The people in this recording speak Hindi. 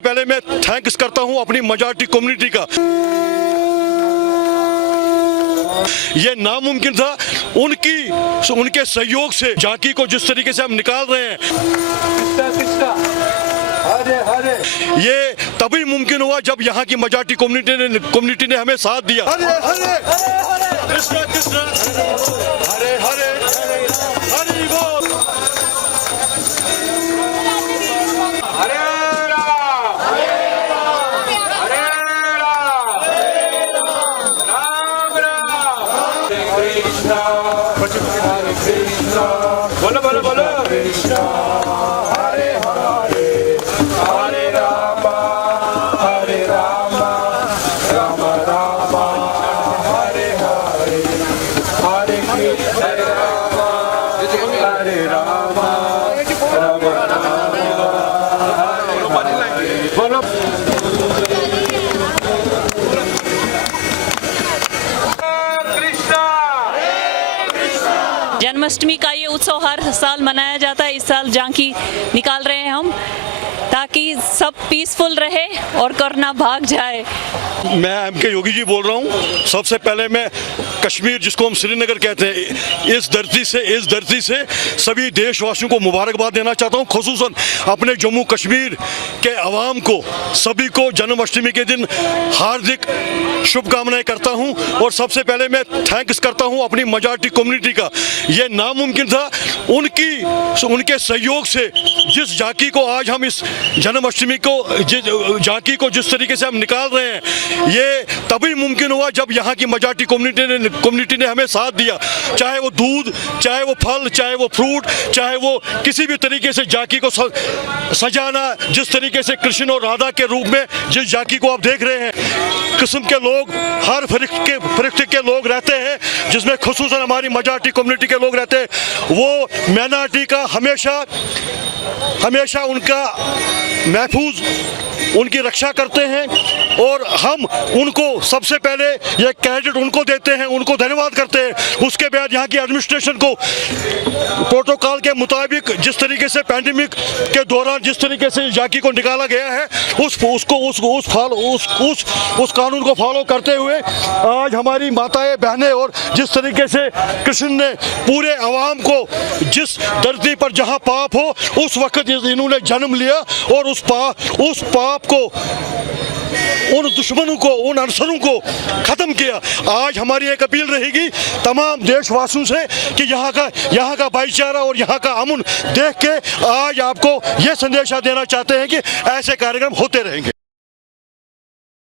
पहले मैं थैंक्स करता हूं अपनी मेजॉरिटी कम्युनिटी का। ये नामुमकिन था, उनके सहयोग से झांकी को जिस तरीके से हम निकाल रहे हैं, ये तभी मुमकिन हुआ जब यहाँ की मेजॉरिटी कम्युनिटी ने हमें साथ दिया। हरे हरे कृष्णा कृष्णा हरे हरे हरि बोल। बोलो बोलो बोलो कृष्णा हरे हरे हरे राम राम राम हरे हरे हरे कृष्ण हरे राम राम बोलो। जन्माष्टमी का ये उत्सव हर साल मनाया जाता है। इस साल झांकी निकाल रहे हैं हम, ताकि सब पीसफुल रहे और कोरोना भाग जाए। मैं एमके योगी जी बोल रहा हूँ। सबसे पहले मैं कश्मीर, जिसको हम श्रीनगर कहते हैं, इस धरती से सभी देशवासियों को मुबारकबाद देना चाहता हूँ। खुसूसन अपने जम्मू कश्मीर के अवाम को, सभी को जन्माष्टमी के दिन हार्दिक शुभकामनाएं करता हूँ। और सबसे पहले मैं थैंक्स करता हूँ अपनी मेजॉरिटी कम्युनिटी का। ये नामुमकिन था, उनके सहयोग से जिस झांकी को आज हम इस जन्माष्टमी को झांकी को जिस तरीके से हम निकाल रहे हैं, ये तभी मुमकिन हुआ जब यहाँ की मेजॉरिटी कम्युनिटी ने हमें साथ दिया। चाहे वो दूध, चाहे वो फल, चाहे वो फ्रूट, चाहे वो किसी भी तरीके से झांकी को सजाना, जिस तरीके से कृष्ण और राधा के रूप में जिस झांकी को आप देख रहे हैं, किस्म के लोग, हर फरिश्ते के लोग रहते हैं, जिसमें खुसूसन हमारी मेजॉरिटी कम्युनिटी के लोग रहते हैं। वो माइनॉरिटी का हमेशा उनका महफूज, उनकी रक्षा करते हैं। और हम उनको सबसे पहले ये क्रेडिट उनको देते हैं, उनको धन्यवाद करते हैं। उसके बाद यहाँ की एडमिनिस्ट्रेशन को प्रोटोकॉल के मुताबिक जिस तरीके से पैंडेमिक के दौरान जिस तरीके से झांकी को निकाला गया है, उस कानून को फॉलो करते हुए आज हमारी माताएं बहनें, और जिस तरीके से कृष्ण ने पूरे अवाम को, जिस धरती पर जहाँ पाप हो उस वक्त इन्होंने जन्म लिया और उस पाप को, उन दुश्मनों को, उन अनसरों को खत्म किया। आज हमारी एक अपील रहेगी तमाम देशवासियों से कि यहाँ का भाईचारा और यहाँ का अमन देख के आज आपको यह संदेशा देना चाहते हैं कि ऐसे कार्यक्रम होते रहेंगे।